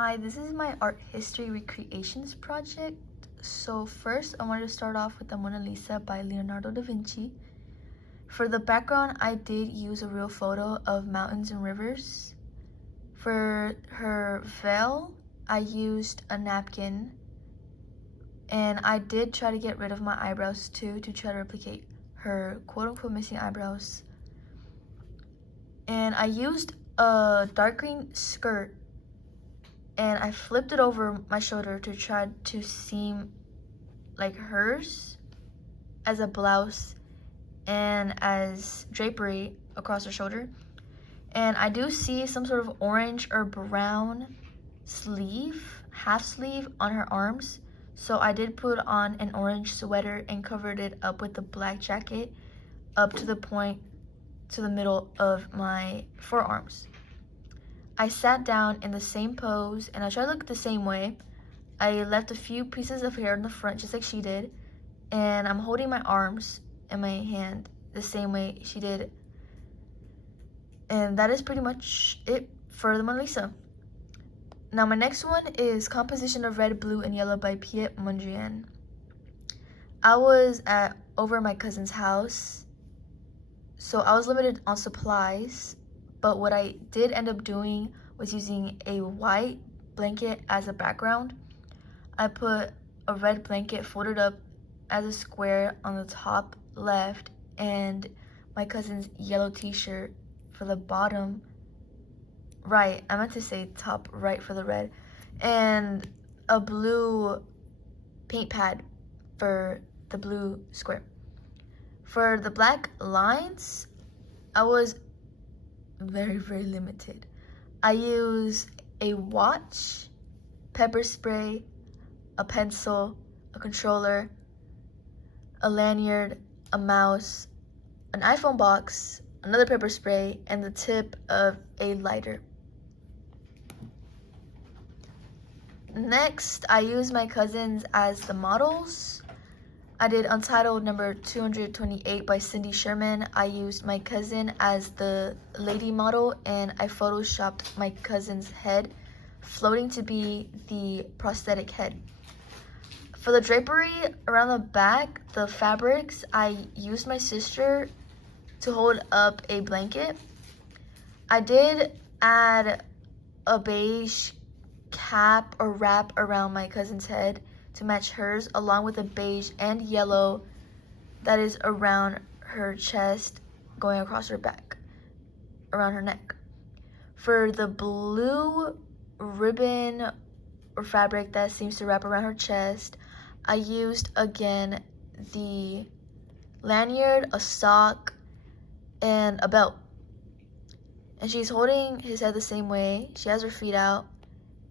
Hi, this is my art history recreations project. So first, I wanted to start off with the Mona Lisa by Leonardo da Vinci. For the background, I did use a real photo of mountains and rivers. For her veil, I used a napkin, and I did try to get rid of my eyebrows too to try to replicate her quote-unquote missing eyebrows. And I used a dark green skirt and I flipped it over my shoulder to try to seem like hers as a blouse and as drapery across her shoulder. And I do see some sort of orange or brown sleeve, half sleeve on her arms. So I did put on an orange sweater and covered it up with the black jacket up to the point to the middle of my forearms. I sat down in the same pose and I tried to look the same way. I left a few pieces of hair in the front just like she did, and I'm holding my arms and my hand the same way she did. And that is pretty much it for the Mona Lisa. Now my next one is Composition of Red, Blue, and Yellow by Piet Mondrian. I was over my cousin's house, so I was limited on supplies. But what I did end up doing was using a white blanket as a background. I put a red blanket folded up as a square on the top left and my cousin's yellow t-shirt for the bottom right. I meant to say top right for the red. And a blue paint pad for the blue square. For the black lines, I was very limited. I use a watch, pepper spray, a pencil, a controller, a lanyard, a mouse, an iPhone box, another pepper spray, and the tip of a lighter. Next, I used my cousins as the models. I did Untitled number 228 by Cindy Sherman. I used my cousin as the lady model and I photoshopped my cousin's head floating to be the prosthetic head. For the drapery around the back, the fabrics, I used my sister to hold up a blanket. I did add a beige cap or wrap around my cousin's head to match hers, along with a beige and yellow that is around her chest going across her back, around her neck. For the blue ribbon or fabric that seems to wrap around her chest, I used again the lanyard, a sock, and a belt. And she's holding his head the same way. She has her feet out,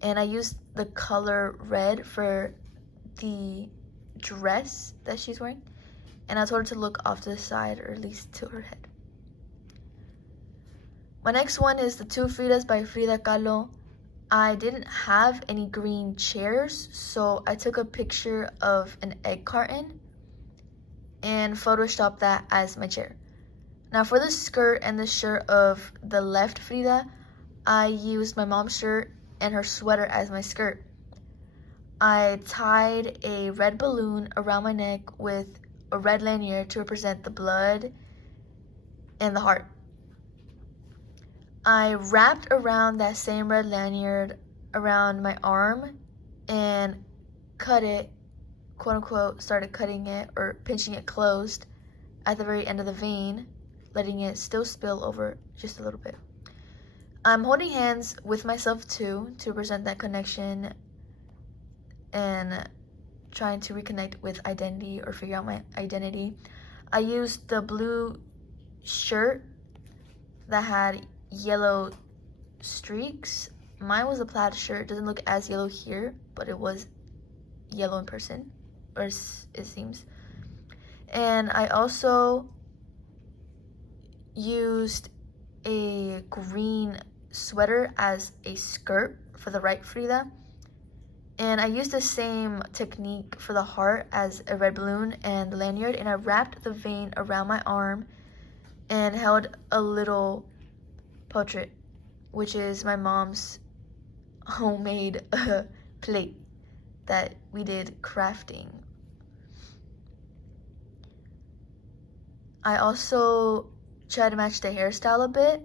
and I used the color red for the dress that she's wearing, and I told her to look off to the side, or at least to her head. My next one is The Two Fridas by Frida Kahlo. I didn't have any green chairs, so I took a picture of an egg carton and photoshopped that as my chair. Now for the skirt and the shirt of the left Frida, I used my mom's shirt and her sweater as my skirt. I tied a red balloon around my neck with a red lanyard to represent the blood and the heart. I wrapped around that same red lanyard around my arm and cut it, quote unquote, started cutting it or pinching it closed at the very end of the vein, letting it still spill over just a little bit. I'm holding hands with myself too to represent that connection and trying to reconnect with identity or figure out my identity. I used the blue shirt that had yellow streaks. Mine was a plaid shirt. It doesn't look as yellow here, but it was yellow in person, or it seems. And I also used a green sweater as a skirt for the right Frida. And I used the same technique for the heart as a red balloon and the lanyard, and I wrapped the vein around my arm and held a little portrait, which is my mom's homemade plate that we did crafting. I also tried to match the hairstyle a bit,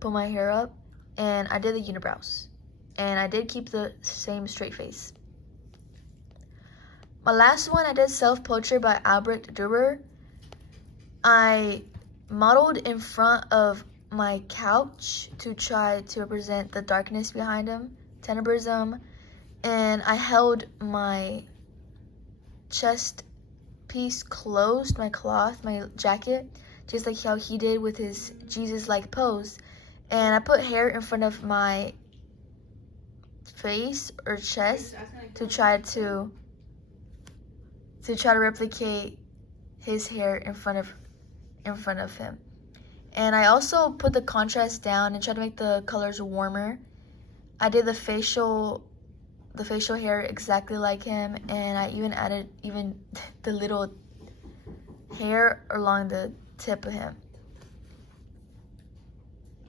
put my hair up, and I did the unibrows. And I did keep the same straight face. My last one, I did Self-Portrait by Albrecht Dürer. I modeled in front of my couch to try to represent the darkness behind him, tenebrism, and I held my chest piece closed, my cloth, my jacket, just like how he did with his Jesus-like pose. And I put hair in front of my face or chest to try to replicate his hair in front of him. And I also put the contrast down and tried to make the colors warmer. I did the facial hair exactly like him, and I even added the little hair along the tip of him.